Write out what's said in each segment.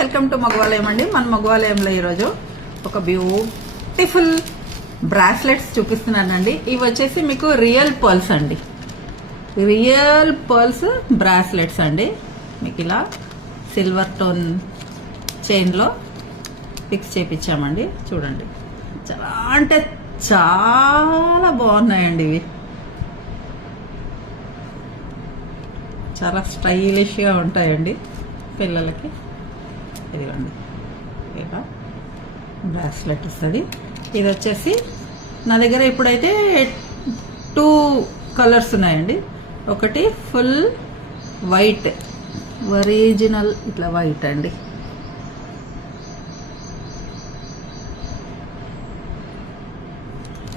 Welcome to మగవాలయం అండి. మన మగవాలయంలో ఈరోజు ఒక బ్యూటిఫుల్ బ్రాస్లెట్స్ చూపిస్తున్నానండి. ఇవి వచ్చేసి మీకు రియల్ పర్ల్స్ అండి, రియల్ పర్ల్స్ బ్రాస్లెట్స్ అండి. మీకు ఇలా సిల్వర్ టోన్ చైన్లో ఫిక్స్ చేయించామండి. చూడండి, చాలా అంటే చాలా బాగున్నాయండి. ఇవి చాలా స్టైలిష్గా ఉంటాయండి పిల్లలకి. ఇదిగోండి, ఇలా బ్రాస్లెట్ వస్తుంది. ఇది వచ్చేసి నా దగ్గర ఇప్పుడైతే 2 కలర్స్ ఉన్నాయండి. ఒకటి ఫుల్ వైట్, ఒరిజినల్ ఇట్లా వైట్ అండి.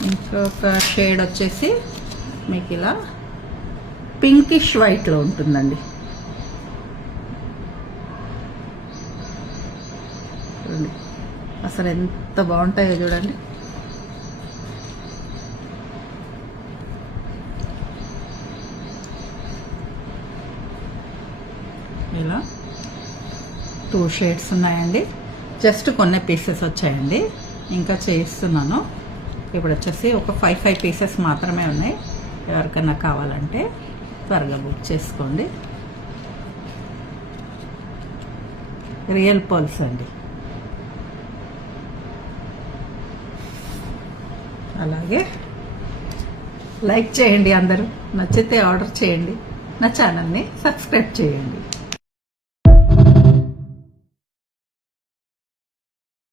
ఇంకొక షేడ్ వచ్చేసి మీకు ఇలా పింకిష్ వైట్లో ఉంటుందండి. చూడండి, అసలు ఎంత బాగుంటాయో చూడండి. ఇలా 2 షేడ్స్ ఉన్నాయండి. జస్ట్ కొన్ని పీసెస్ వచ్చాయండి, ఇంకా చేయిస్తున్నాను. ఇప్పుడు వచ్చేసి ఒక 5 పీసెస్ మాత్రమే ఉన్నాయి. ఎవరికైనా కావాలంటే త్వరగా బుక్ చేసుకోండి. రియల్ పర్ల్స్ అండి. అలాగే లైక్ చేయండి, అందరూ నచ్చితే ఆర్డర్ చేయండి, నా ఛానల్ని సబ్స్క్రైబ్ చేయండి.